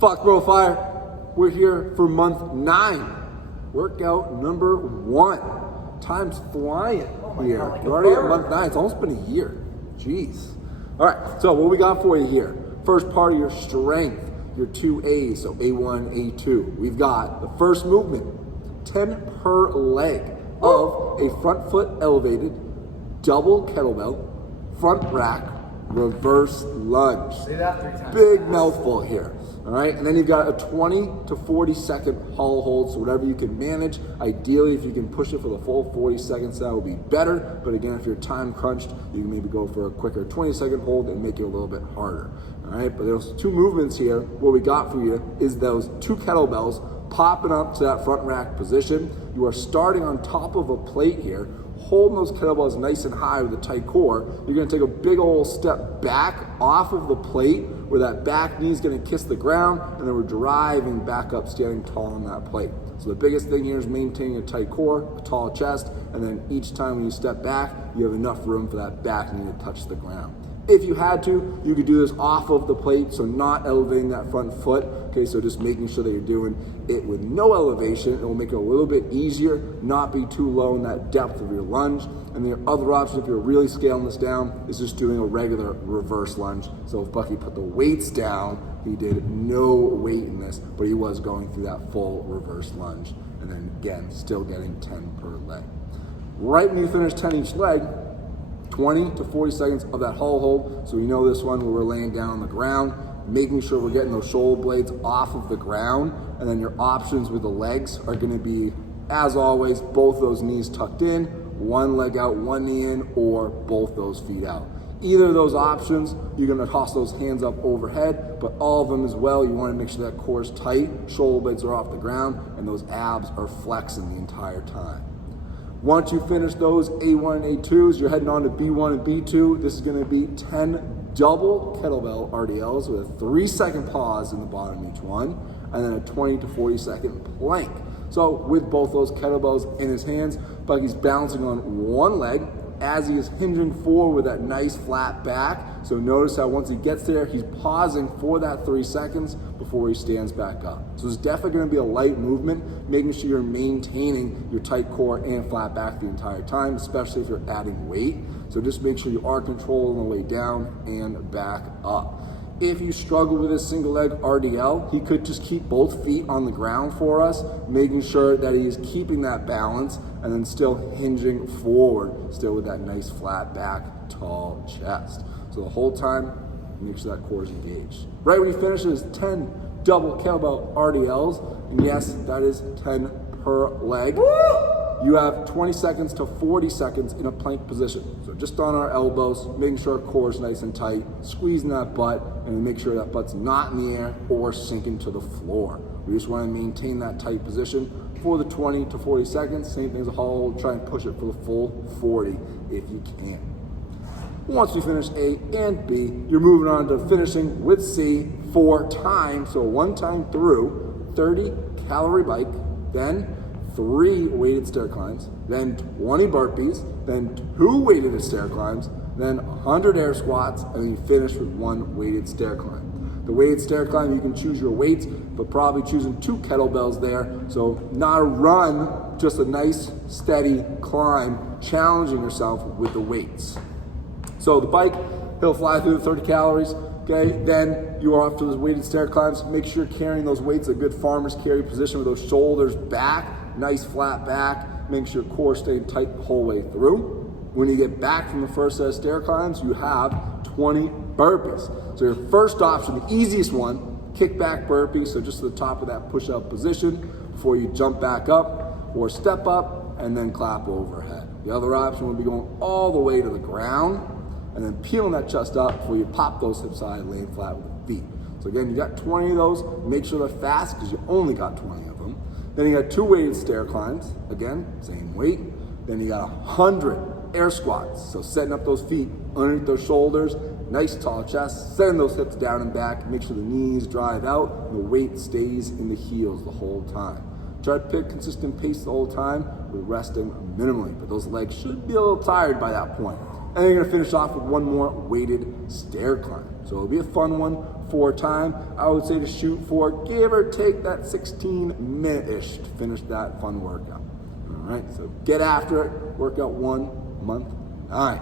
Foxborough Fire, we're here for month 9. Workout number 1. Time's flying here. God, like We're already at month 9. It's almost been a year. Jeez. All right, so what we got for you here? First part of your strength, your 2 A's, so A1, A2. We've got the first movement, 10 per leg of a front foot elevated, double kettlebell, front rack, reverse lunge. Say that 3 times. Big mouthful here. All right, and then you've got a 20 to 40 second hollow hold, so whatever you can manage. Ideally, if you can push it for the full 40 seconds, that would be better. But again, if you're time crunched, you can maybe go for a quicker 20-second hold and make it a little bit harder. All right, but those 2 movements here, what we got for you is those 2 kettlebells popping up to that front rack position. You are starting on top of a plate here, holding those kettlebells nice and high with a tight core. You're gonna take a big old step back off of the plate where that back knee is gonna kiss the ground, and then we're driving back up, standing tall on that plate. So the biggest thing here is maintaining a tight core, a tall chest, and then each time when you step back, you have enough room for that back knee to touch the ground. If you had to, you could do this off of the plate, so not elevating that front foot. Okay, so just making sure that you're doing it with no elevation. It will make it a little bit easier, not be too low in that depth of your lunge. And the other option, if you're really scaling this down, is just doing a regular reverse lunge. So if Bucky put the weights down, he did no weight in this, but he was going through that full reverse lunge. And then again, still getting 10 per leg. Right when you finish 10 each leg, 20 to 40 seconds of that hollow hold. So we know this one where we're laying down on the ground, making sure we're getting those shoulder blades off of the ground. And then your options with the legs are gonna be, as always, both those knees tucked in, one leg out, one knee in, or both those feet out. Either of those options, you're gonna toss those hands up overhead, but all of them as well, you wanna make sure that core is tight, shoulder blades are off the ground, and those abs are flexing the entire time. Once you finish those A1 and A2s, you're heading on to B1 and B2. This is gonna be 10 double kettlebell RDLs with a 3-second pause in the bottom of each one, and then a 20 to 40 second plank. So with both those kettlebells in his hands, Bucky's balancing on one leg as he is hinging forward with that nice flat back. So notice how once he gets there, he's pausing for that 3 seconds before he stands back up. So it's definitely gonna be a light movement, making sure you're maintaining your tight core and flat back the entire time, especially if you're adding weight. So just make sure you are controlling the way down and back up. If you struggle with a single leg RDL, he could just keep both feet on the ground for us, making sure that he is keeping that balance and then still hinging forward, still with that nice flat back, tall chest. So the whole time, make sure that core is engaged. Right when he finishes 10 double kettlebell RDLs, and yes, that is 10 per leg. Woo! You have 20 seconds to 40 seconds in a plank position. So just on our elbows, making sure our core is nice and tight, squeezing that butt, and make sure that butt's not in the air or sinking to the floor. We just want to maintain that tight position for the 20 to 40 seconds. Same thing as a hollow hold, try and push it for the full 40 if you can. Once you finish A and B, you're moving on to finishing with C 4 times. So 1 time through, 30 calorie bike, then 3 weighted stair climbs, then 20 burpees, then 2 weighted stair climbs, then 100 air squats, and then you finish with 1 weighted stair climb. The weighted stair climb, you can choose your weights, but probably choosing 2 kettlebells there. So not a run, just a nice steady climb, challenging yourself with the weights. So the bike, he'll fly through the 30 calories, okay? Then you are off to those weighted stair climbs. Make sure you're carrying those weights, a good farmer's carry position with those shoulders back, nice flat back. Make sure your core staying tight the whole way through. When you get back from the first set of stair climbs, you have 20 burpees. So your first option, the easiest one, kick back burpee. So just to the top of that push-up position before you jump back up or step up and then clap overhead. The other option would be going all the way to the ground and then peeling that chest up before you pop those hips high, laying flat with the feet. So again, you got 20 of those. Make sure they're fast because you only got 20 of them. Then you got 2 weighted stair climbs. Again, same weight. Then you got 100 air squats. So setting up those feet underneath those shoulders, nice tall chest, setting those hips down and back. Make sure the knees drive out and the weight stays in the heels the whole time. Try to pick consistent pace the whole time with resting minimally, but those legs should be a little tired by that point. And then you're gonna finish off with 1 more weighted stair climb. So it'll be a fun one 4 time, I would say to shoot for, give or take, that 16-minute-ish to finish that fun workout. All right, so get after it. Workout 1 month. All right.